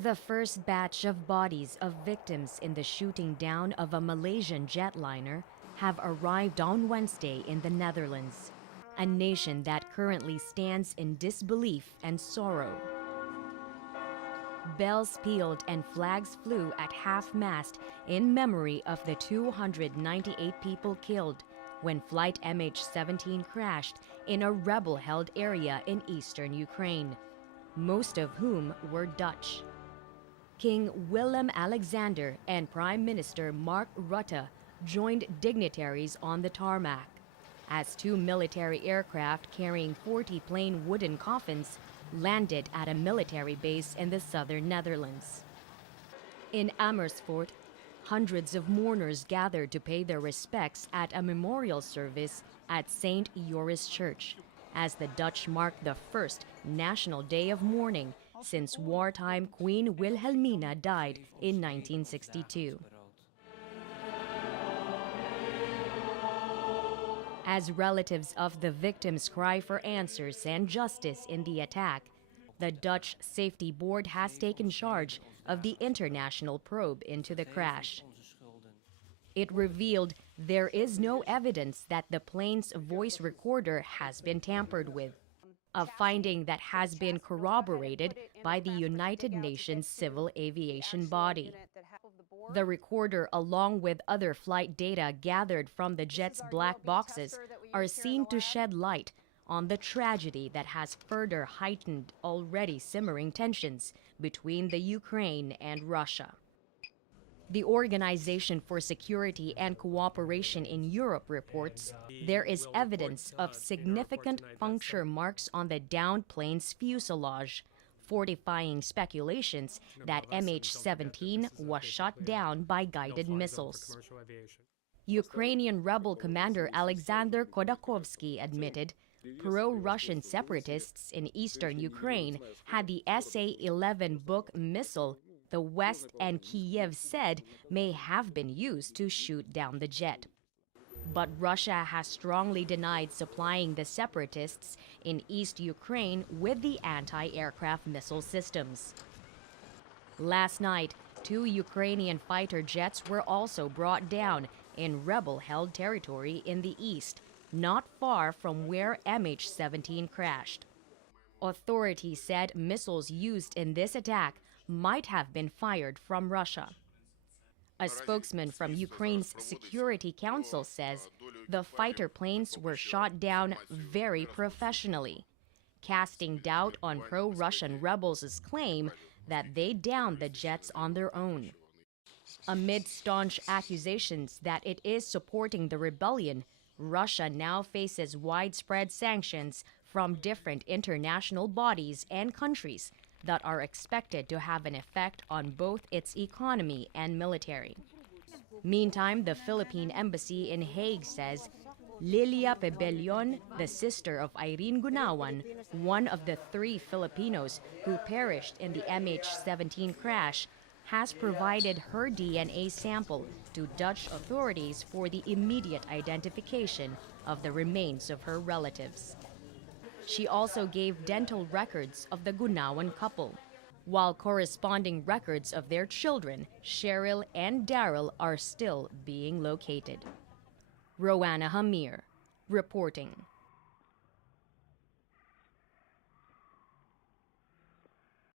The first batch of bodies of victims in the shooting down of a Malaysian jetliner have arrived on Wednesday in the Netherlands, a nation that currently stands in disbelief and sorrow. Bells pealed and flags flew at half-mast in memory of the 298 people killed when flight MH17 crashed in a rebel-held area in eastern Ukraine, most of whom were Dutch. King Willem-Alexander and Prime Minister Mark Rutte joined dignitaries on the tarmac, as two military aircraft carrying 40 plain wooden coffins landed at a military base in the southern Netherlands. In Amersfoort, hundreds of mourners gathered to pay their respects at a memorial service at St. Joris Church, as the Dutch marked the first national day of mourning since wartime Queen Wilhelmina died in 1962. As relatives of the victims cry for answers and justice in the attack, the Dutch Safety Board has taken charge of the international probe into the crash. It revealed there is no evidence that the plane's voice recorder has been tampered with, a finding that has been corroborated by the United Nations Civil Aviation Body. The recorder, along with other flight data gathered from the jet's black boxes, are seen to shed light on the tragedy that has further heightened already simmering tensions between the Ukraine and Russia. The Organization for Security and Cooperation in Europe reports there is evidence of significant puncture marks on the downed plane's fuselage, fortifying speculations that MH17 was shot down by guided missiles. Ukrainian rebel commander Alexander Khodakovsky admitted pro-Russian separatists in eastern Ukraine had the SA-11 Buk missile the West and Kiev said may have been used to shoot down the jet. But Russia has strongly denied supplying the separatists in East Ukraine with the anti-aircraft missile systems. Last night, two Ukrainian fighter jets were also brought down in rebel-held territory in the east, not far from where MH17 crashed. Authorities said missiles used in this attack might have been fired from Russia. A spokesman from Ukraine's Security Council says the fighter planes were shot down very professionally, casting doubt on pro-Russian rebels' claim that they downed the jets on their own. Amid staunch accusations that it is supporting the rebellion, Russia now faces widespread sanctions from different international bodies and countries that are expected to have an effect on both its economy and military. Meantime, the Philippine embassy in Hague says Lilia Pebellon, the sister of Irene Gunawan, one of the 3 Filipinos who perished in the MH17 crash, has provided her DNA sample to Dutch authorities for the immediate identification of the remains of her relatives. She also gave dental records of the Gunawan couple, while corresponding records of their children, Cheryl and Daryl, are still being located. Roanna Jamir reporting.